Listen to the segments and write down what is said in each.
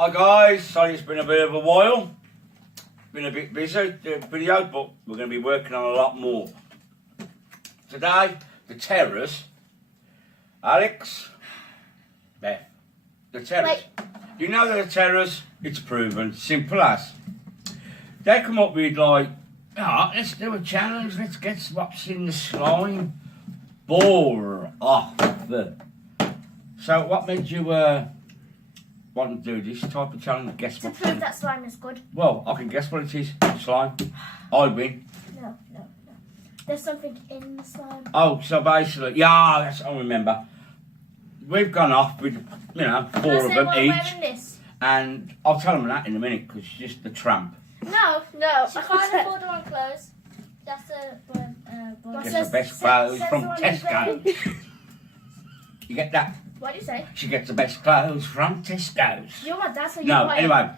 Hi guys, sorry it's been a bit of a while. Been a bit busy doing videos, but we're going to be working on a lot more. Today, the terrors. Alex, Beth, the terrors. You know they're the terrors, it's proven, simple as. They come up with like, oh, let's do a challenge, let's guess what's in the slime. Bore off. So what made you want to do this type of challenge? Guess To what's prove in. that slime is good. Well, I can guess what it is. Slime. I win. No. There's something in the slime. Oh, so basically, yeah, that's I remember. We've gone off with, you know, Can I four of say them why I'm each, wearing this? and I'll tell them that in a minute because she's just the tramp. No. She can't afford her own clothes. That's a Gets the best clothes says from the one who's Tesco. You get that? What do you say? She gets the best clothes from Tesco's. You're my dad, so you're No, quiet. anyway.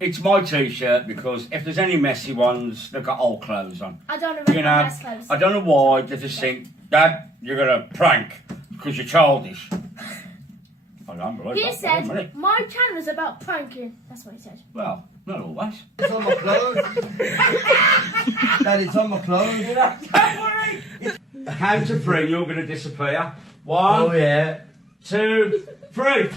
It's my t-shirt because if there's any messy ones, they've got old clothes on. I don't remember You my know, best clothes. I don't know why they just think, Dad, you're going to prank because you're childish. I don't believe He that. said, Wait a minute. my channel is about pranking. That's what he said. Well, not always. It's on my clothes. Dad, it's on my clothes. Don't worry. Count to three, you're going to disappear. One, Oh yeah. 2, 3.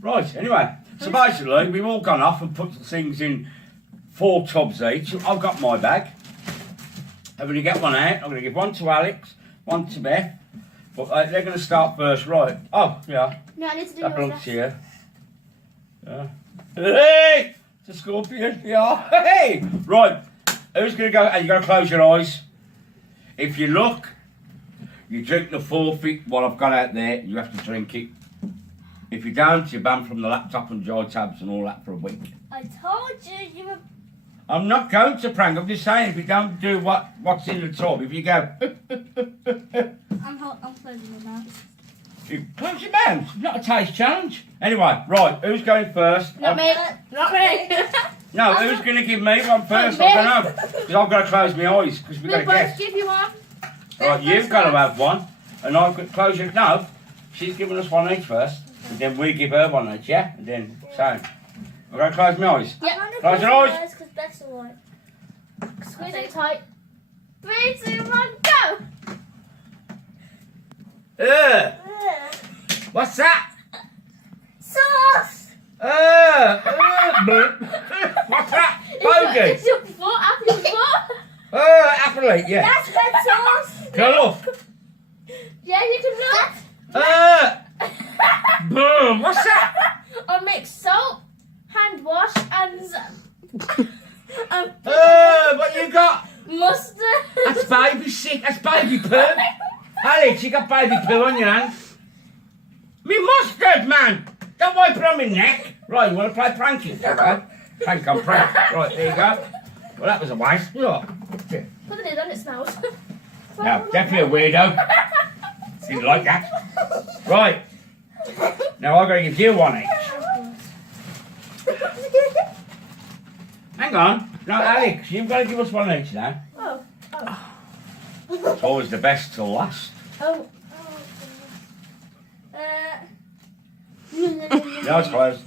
Right, anyway. So basically, we've all gone off and put the things in 4 tubs each. I've got my bag. I'm going to get one out. I'm going to give one to Alex, one to Beth. But they're going to start first, right? Oh, yeah. No, I need to do That yours belongs first. to you. Yeah. Hey! It's a scorpion. Yeah. Hey! Right. Who's going to go? And you've got to close your eyes. If you look, you drink the forfeit what I've got out there. You have to drink it. If you don't, you're banned from the laptop and dry tabs and all that for a week. I told you were. I'm not going to prank. I'm just saying if you don't do what's in the tub, if you go, I'm closing your mouth. you close your mouth. It's not a taste challenge. Anyway, right. Who's going first? Not me. Not me. No, who's going to give me one first? Me. I don't know. Because I've got to close my eyes because we've got We'll to both guess. give you one. Right, you've got to have one. And I've got to close your... No, she's giving us one each first. And then we give her one each, yeah? And then, same. I'm going to close my eyes. Yeah. Close your eyes. Because Beth's alright. Squeeze it tight. 3, 2, 1, go! Ugh. What's that? Sauce! What's that? Bogey. It's your foot. Apple foot. Athlete, yeah. That's red sauce! Can I look? Yeah, you can look. Boom. What's that? I mix soap, hand wash, and What you got? mustard. That's baby shit. That's baby poo. Alex, you got baby poo on your hand. Me mustard, man. Don't wipe it on my neck. Right, you want to play pranking? Okay. Prank on prank. Right, there you go. Well, that was a waste. Look. Put the lid on, it smells. No, definitely a weirdo. Didn't like that. Right. Now I've got to give you one each. Hang on. No, Alex, you've got to give us one each now. Oh. It's always the best to last. Oh. No, it's closed.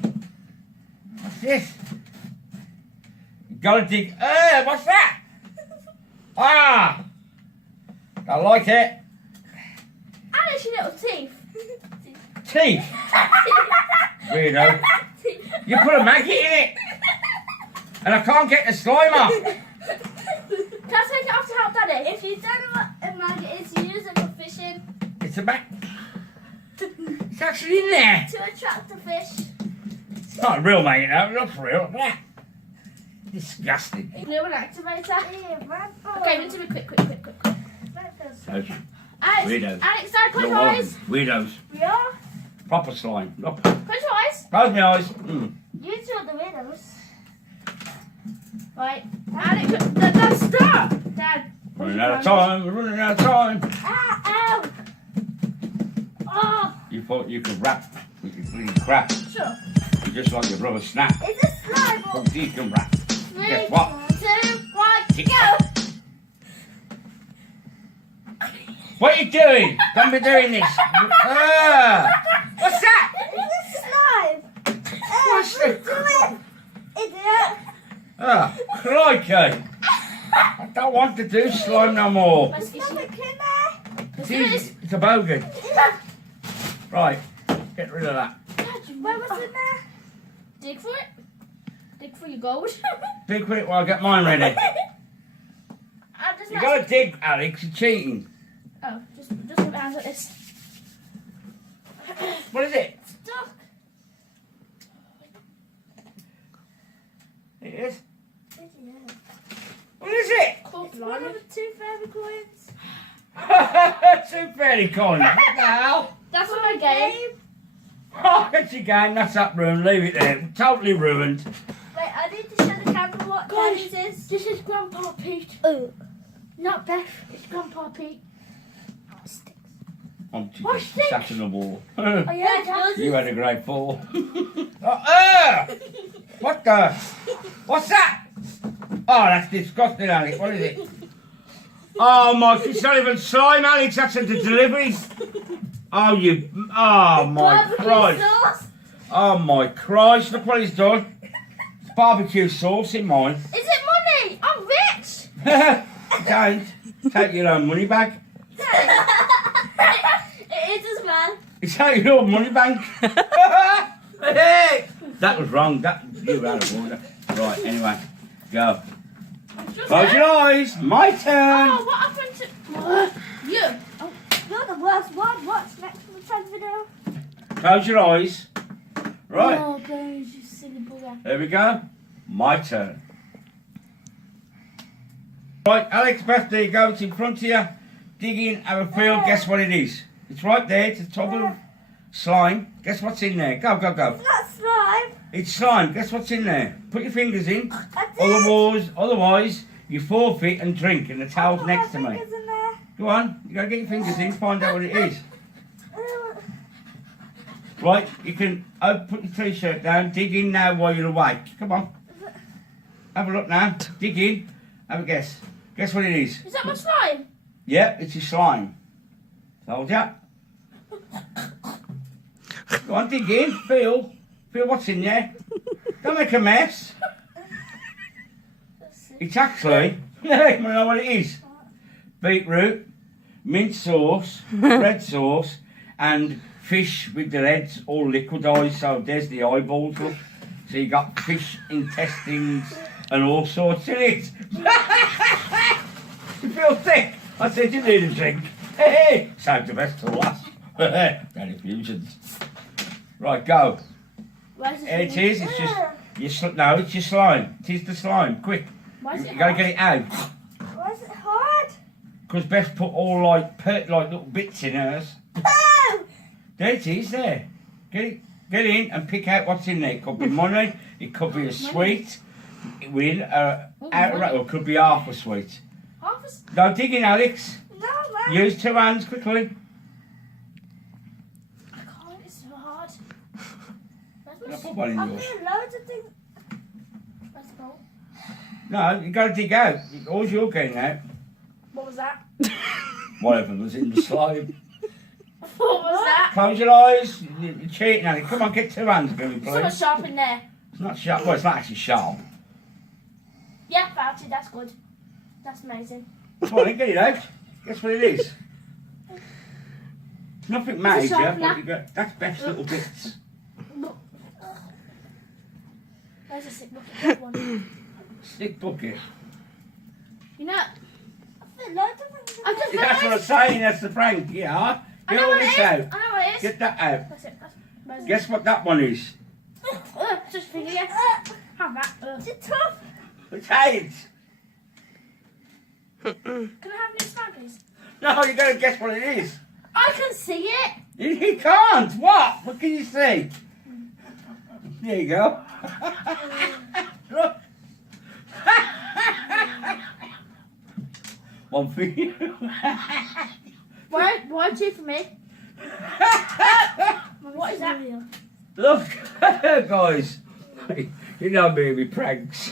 What's this? You gotta dig. What's that? Ah! I like it. Alice, your little teeth. Teeth. Weirdo. You put a maggot in it. And I can't get the slime off. Can I take it off to help Daddy? If you don't know what a maggot is, you use it for fishing It's a mag. It's actually in there. to attract the fish. It's not a real maggot, no. Not for real. Yeah. Disgusting. New one activator. Yeah, Okay, we need to be quick. Alex, Weirdos. Alex, Dad, close You're your welcome. eyes. Weirdos. Yeah, Proper slime. Look. Close your eyes. Close my eyes. Mm. you two are the winners. Right. Alex, Dad, stop. Dad. Running out of time. We're running out of time. Ah, ow! Oh, You thought you could rap with your bloody crap. Sure. You just like your brother Snap. it's a slime. But you can rap. 3, Guess what? 2, 1, go! What are you doing? Don't be doing this. What's that? want to do slime no more. Let's There's get nothing in there. It's a bogan. Right, get rid of that. Where was in there? dig for it. Dig for your gold. Dig quick while I get mine ready. I just You gotta dig, Alex, you're cheating. Oh, just put your hands like this. What is it? Stuck. It is. Yeah. What is it? Cool. It's one of the 2 fairy coins. 2 fairy coins. What the hell? That's my game. Oh, it's your game. That's up ruined. Leave it there. Totally ruined. Wait, I need to show the camera what Guys, Daddy's is. this is Grandpa Pete. Not Beth, it's Grandpa Pete. I'm too What's this? sat on the wall. Oh yeah, Dad. You had a great fall. What the? What's that? Oh, that's disgusting, Alex. What is it? Oh, Mike, it's not even slime, Alex. That's a delivery. Oh, you. Oh, my Barbecue Christ. sauce. Oh, my Christ. Look what he's done. It's barbecue sauce in mine. Is it money? I'm rich. Don't. Take your own money back. It is as well. It's out your money bank. Hey! That was wrong. That you were out of order. Right, anyway. Go. Close your eyes. My turn. Oh, what happened to you? You're the worst one. What's next for the 10th video? Close your eyes. Right. Oh, guys, you silly bugger. There we go. My turn. Right, Alex, Beth, there you go. It's in front of you. Dig in, have a feel. Guess what it is? It's right there. It's the top of slime. Guess what's in there? Go, go, go. It's not slime. It's slime. Guess what's in there? Put your fingers in. I did. Otherwise, you forfeit and drink, and the towel's Put next my to me. fingers in there. Go on. You gotta get your fingers in. Find out what it is. Right. You can put your t-shirt down. Dig in now while you're awake. Come on. Have a look now. Dig in. Have a guess. Guess what it is? Is that my slime? Yep, it's your slime. Told ya. Go on, dig in. Feel what's in there. Don't make a mess. It's actually, you know what it is? Beetroot, mint sauce, red sauce, and fish with the heads all liquidised. So there's the eyeballs. Look. So you got fish intestines and all sorts in it. You feel thick? I said you need a drink. Hey, saved the best to last. Daddy fusions. Right, go. Where's Here it is. It's just no, it's your slime. It is the slime. Quick. Why is You it gotta hard? get it out. Why is it hard? Because Beth put all like little bits in hers. Oh! There it is. There. Get in and pick out what's in there. It could be money. It could be a sweet. With or it could be half a sweet. Half a s- No, dig in, Alex. No, man. Use 2 hands quickly. I can't, it's so hard. Where's my I'll s- put one in I've yours. made loads of things. where's the bowl? No, you gotta dig out. All you're getting out. What was that? Whatever was in the slime. What was that? Close your eyes. You're cheating, Alex. Come on, get 2 hands, Billy, Someone please. sharp in there. It's not sharp. Well, it's not actually sharp. Yeah, found it, that's good. That's amazing. Come on, then, get it out. Guess what it is? It's nothing major, sharpener. but you got, that's Beth's little bits. Where's the sick bucket? One. Stick bucket. You know, I've made loads of things. I just That's what I'm realised. saying. That's the prank. Yeah. I Get know all what it this is. out. I know what it is. Get that out. That's it. Where's Guess what that one is? Just finger, yes. Have that. Is it tough? It's AIDS. Can I have new slime, please? No, you gotta guess what it is. I can see it. He can't. What? What can you see? There you go. Look. One for you. Why 2 for me? What is that? Look, guys. You know me and me pranks.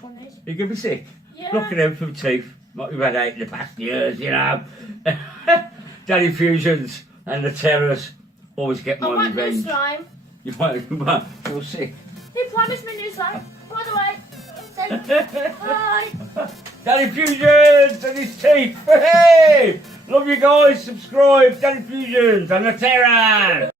One is. You can be sick. Yeah. Look at them from teeth. What we've had out in the past years, you know. Daddy Fusions and the Terrors always get I my want new revenge. slime. You might, you're sick. He promised me new slime. By the way, say bye. Danny Fusions and his teeth. Hey! Love you guys. Subscribe. Danny Fusions and the Terran.